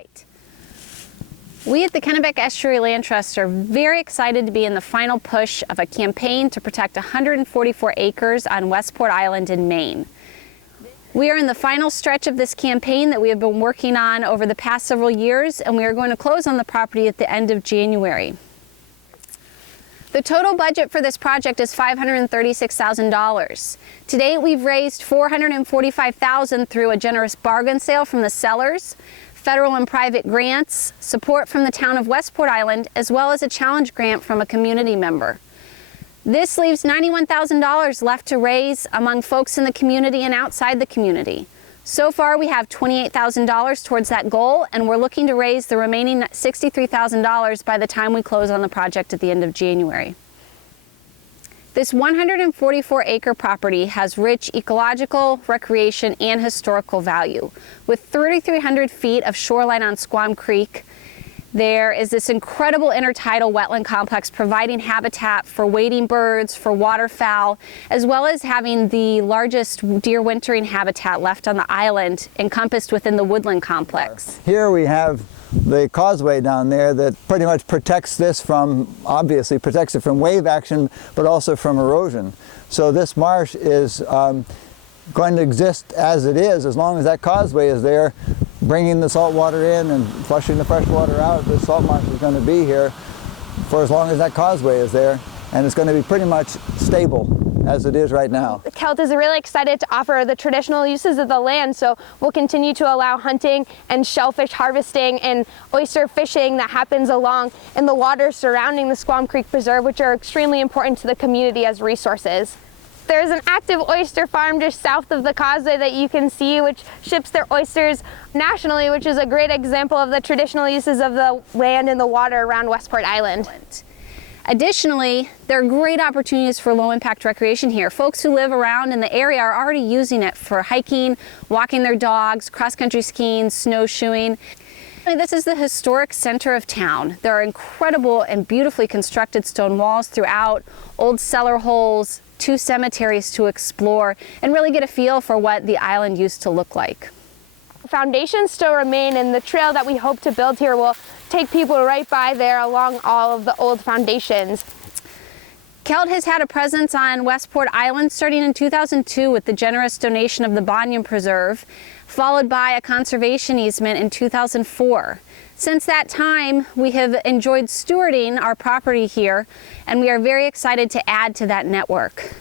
Right. We at the Kennebec Estuary Land Trust are very excited to be in the final push of a campaign to protect 144 acres on Westport Island in Maine. We are in the final stretch of this campaign that we have been working on over the past several years, and we are going to close on the property at the end of January. The total budget for this project is $536,000. To date, we've raised $445,000 through a generous bargain sale from the sellers, federal and private grants, support from the town of Westport Island, as well as a challenge grant from a community member. This leaves $91,000 left to raise among folks in the community and outside the community. So far, we have $28,000 towards that goal, and we're looking to raise the remaining $63,000 by the time we close on the project at the end of January. This 144-acre property has rich ecological, recreation, and historical value. With 3,300 feet of shoreline on Squam Creek, there is this incredible intertidal wetland complex providing habitat for wading birds, for waterfowl, as well as having the largest deer wintering habitat left on the island encompassed within the woodland complex. Here we have the causeway down there that pretty much protects this from, obviously protects it from wave action, but also from erosion. So this marsh is going to exist as it is as long as that causeway is there, bringing the salt water in and flushing the fresh water out. The salt marsh is going to be here for as long as that causeway is there, and it's going to be pretty much stable as it is right now. Kelt is really excited to offer the traditional uses of the land, so we'll continue to allow hunting and shellfish harvesting and oyster fishing that happens along in the waters surrounding the Squam Creek Preserve, which are extremely important to the community as resources. There's an active oyster farm just south of the causeway that you can see, which ships their oysters nationally, which is a great example of the traditional uses of the land and the water around Westport Island. Additionally, there are great opportunities for low-impact recreation here. Folks who live around in the area are already using it for hiking, walking their dogs, cross-country skiing, snowshoeing. This is the historic center of town. There are incredible and beautifully constructed stone walls throughout, old cellar holes, 2 cemeteries to explore, and really get a feel for what the island used to look like. Foundations still remain, and the trail that we hope to build here will take people right by there along all of the old foundations. Kelt has had a presence on Westport Island starting in 2002 with the generous donation of the Squam Preserve, followed by a conservation easement in 2004. Since that time, we have enjoyed stewarding our property here, and we are very excited to add to that network.